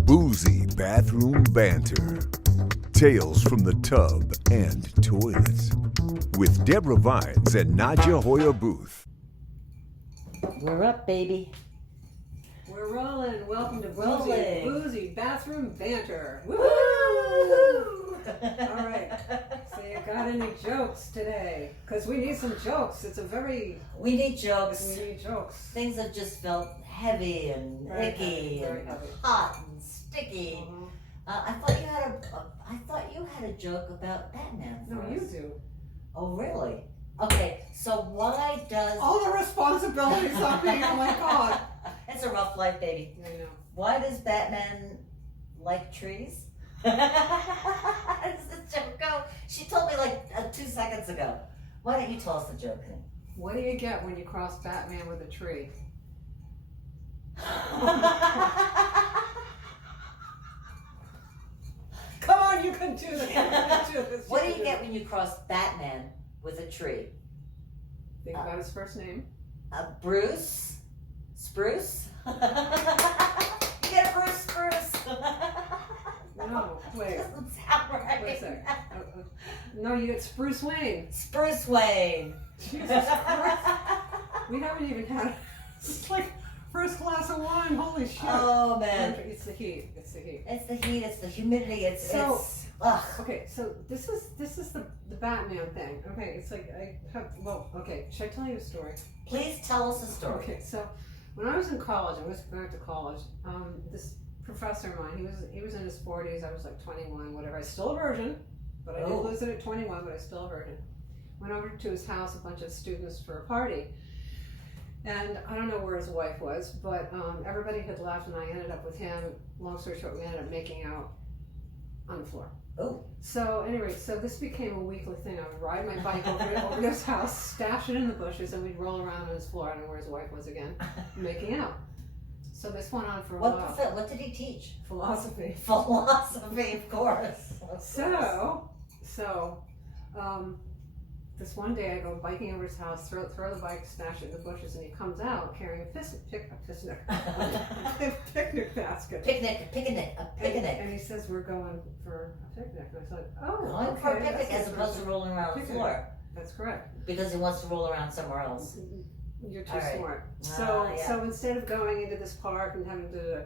Boozy bathroom banter. Tales from the tub and toilet. With Deborah Vines and Nadja Hoyer Booth. We're up, baby. We're rolling. Welcome to Rolling. Boozy Bathroom Banter. Woo! All right. So you got any jokes today? Because we need some jokes. It's a very... We need jokes. We need jokes. Things have just felt heavy and Very icky heavy, very and heavy. hot and sticky. Mhm. I thought you had a joke about Batman. No, for you us. do. Oh, really? Okay. So why does All the responsibilities on me. Oh my God. It's a rough life, baby. I know. Why does Batman like trees? It's a joke. Go. She told me like 2 seconds ago. Why don't you tell us the joke, honey? What do you get when you cross Batman with a tree? Come on, you can do this. You can do this. What do can you get when you cross Batman with a tree? Think about his first name. Bruce? Spruce? You get a Bruce Spruce. No, wait. Doesn't sound right. Wait a sec. No, you get Spruce Wayne. Spruce Wayne. Jesus Christ. We haven't even had it's like first glass of wine. Holy shit. Oh man. It's the heat. It's the heat. It's the heat, it's the humidity, it's ugh. Okay, so this is the Batman thing. Okay, it's like should I tell you a story? Please tell us a story. Okay, so when I was in college, I was going to college. This professor of mine, he was in his 40s. I was like 21, whatever. I was still a virgin, but I did lose it at 21. But I was still a virgin. Went over to his house, a bunch of students for a party, and I don't know where his wife was, but everybody had left, and I ended up with him. Long story short, we ended up making out on the floor. Oh. So anyway, so this became a weekly thing. I would ride my bike over to his house, stash it in the bushes, and we'd roll around on his floor. I don't know where his wife was again, making out. So this went on for a while. What did he teach? Philosophy. Philosophy, of course. So, this one day I go biking over his house, throw the bike, stash it in the bushes, and he comes out carrying a picnic basket. Picnic. And he says, "We're going for a picnic." And I said, "Oh, Going okay, for a that's picnic as opposed to rolling around the Picnic. floor. That's correct. Because he wants to roll around somewhere else. You're too All right. smart. Yeah. So instead of going into this park and having to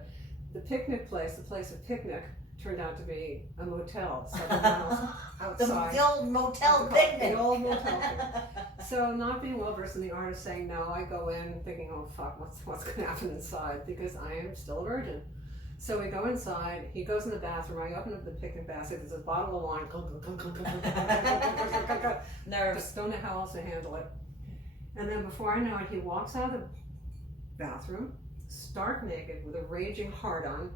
the picnic place, the place of picnic turned out to be a motel 7 miles outside. The old motel The picnic. old motel picnic. So not being well versed in the art of saying no, I go in thinking, oh fuck, what's going to happen inside, because I am still a virgin. So we go inside. He goes in the bathroom. I open up the picnic basket. There's a bottle of wine. Nerves. Just don't know how else to handle it. And then before I know it, he walks out of the bathroom, stark naked, with a raging heart on,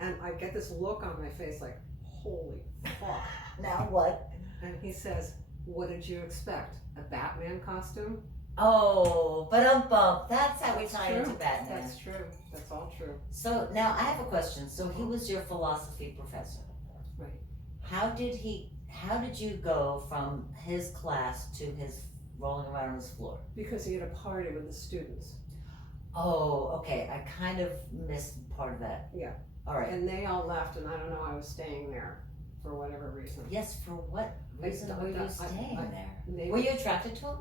and I get this look on my face like, holy fuck. Now what? And he says, "What did you expect? A Batman costume?" Oh, but that's how we tie True. into Batman. That's true. That's all true. So now I have a question. So he was your philosophy professor. Right. How did you go from his class to his rolling around on his floor? Because he had a party with the students. Oh, okay. I kind of missed part of that. Yeah. All right. And they all left, and I don't know, I was staying there for whatever reason. Yes, for what reason were you staying there? Maybe, Were you attracted to him?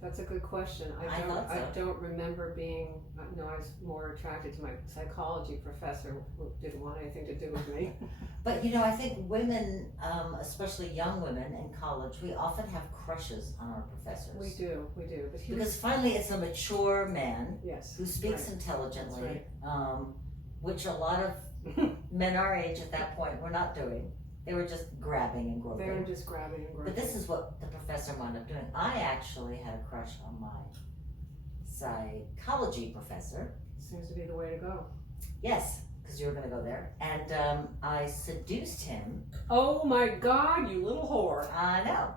That's a good question. I thought so. I don't remember being. No, I was more attracted to my psychology professor, who didn't want anything to do with me. But I think women, especially young women in college, we often have crushes on our professors. We do. But he Because finally, it's a mature man yes, who speaks right. intelligently, That's which a lot of men our age at that point were not doing. They were just grabbing and groping. They were just grabbing and But this is what the professor wound up doing. I actually had a crush on my psychology professor. Seems to be the way to go. Yes, because you were going to go there. And I seduced him. Oh my God, you little whore! I know.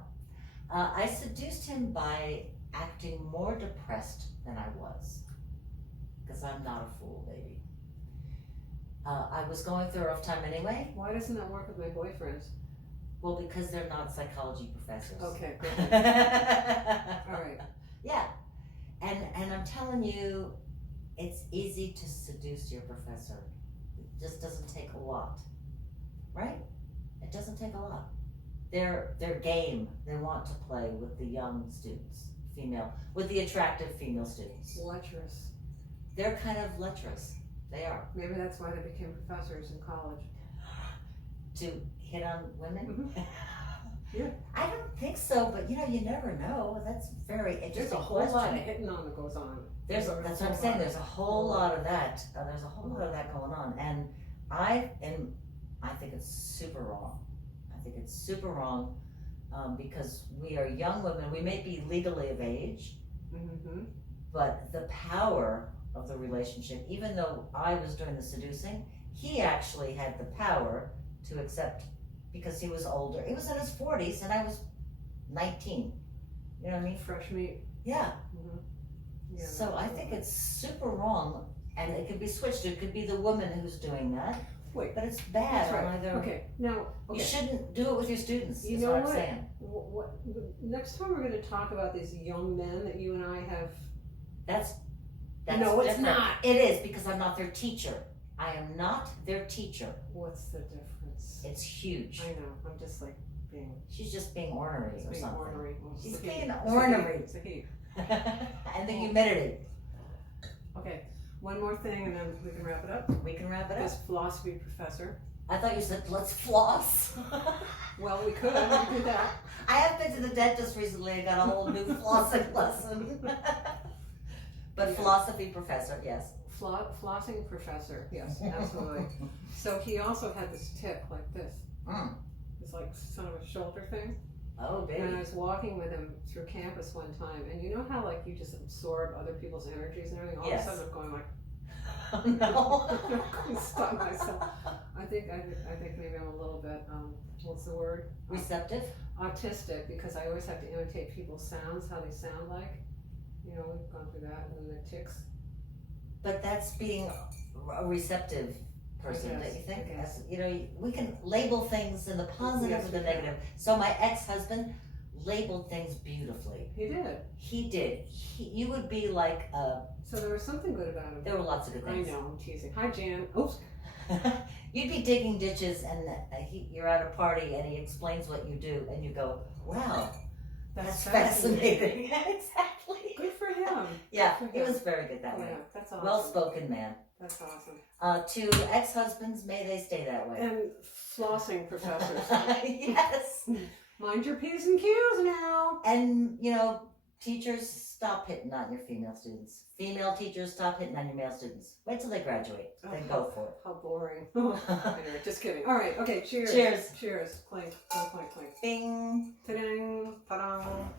I seduced him by acting more depressed than I was. Because I'm not a fool, baby. I was going through a rough time anyway. Why doesn't that work with my boyfriends? Well, because they're not psychology professors. Okay, good. All right. Yeah. And I'm telling you, it's easy to seduce your professor. It just doesn't take a lot, right? It doesn't take a lot. They're game. They want to play with the young students, with the attractive female students. Lecherous. They're kind of lecherous. They are. Maybe that's why they became professors in college. To hit on women? Mm-hmm. Yeah. I don't think so, but you never know. That's very interesting. There's a whole lot of hitting on that goes on. That's what I'm saying. There's a whole lot of that. There's a whole lot of that going on, and I think it's super wrong. I think it's super wrong because we are young women. We may be legally of age, Mm-hmm. but the power of the relationship, even though I was doing the seducing, he actually had the power to accept because he was older. He was in his 40s and I was 19. You know what I mean? Fresh meat. Yeah. Mm-hmm. Yeah, So I think it's super wrong, and it could be switched. It could be the woman who's doing that. Wait. But it's bad That's on right. either. Okay. Now, You okay. shouldn't do it with your students. You is know what I'm what? saying. What? Next time we're going to talk about these young men that you and I have. That's No, it's different. not. It is because I'm not their teacher. I am not their teacher. What's the difference? It's huge. I know. I'm just like being. She's just being ornery or Being something. ornery. Well, She's it's the heat. being It's the ornery. heat. It's the heat. And the humidity. Okay. One more thing, and then we can wrap it up. We can wrap it This up. philosophy professor. I thought you said let's floss. Well, we could do that. I have been to the dentist recently and got a whole new flossing lesson. But Yeah. philosophy professor, yes. Flossing professor. Yes, absolutely. So he also had this tip like this. Mm. It's like sort of a shoulder thing. Oh, And I baby. was walking with him through campus one time, and you know how like you just absorb other people's energies and everything. All Yes. of a sudden, I'm going like, Oh, no. I'm going to stop myself. I think maybe I'm a little bit what's the word? Receptive? Autistic, because I always have to imitate people's sounds, how they sound like. You know, we've gone through that, and then the tics. But that's being a receptive person, I don't guess, you think? I guess. We can label things in the positive Yes, and the we can. negative. So my ex-husband labeled things beautifully. He did. He did. You would be like, So there was something good about him. there were lots of good I things. know, I'm teasing. Hi, Jan. Oops. You'd be digging ditches and you're at a party and he explains what you do and you go, wow, that's fascinating. Exactly. Good for him. Yeah, Good for he him. was very good that way. Yeah, that's awesome. Well-spoken man. That's awesome. To ex-husbands, may they stay that way. And flossing professors. Yes. Mind your P's and Q's now. And, teachers, stop hitting on your female students. Female teachers, stop hitting on your male students. Wait till they graduate. Then go for it. How boring. Anyway, just kidding. All right, okay, cheers. Cheers. Cheers. Clink, clink, clink, clink. Bing. Ta-ding, ta-dang.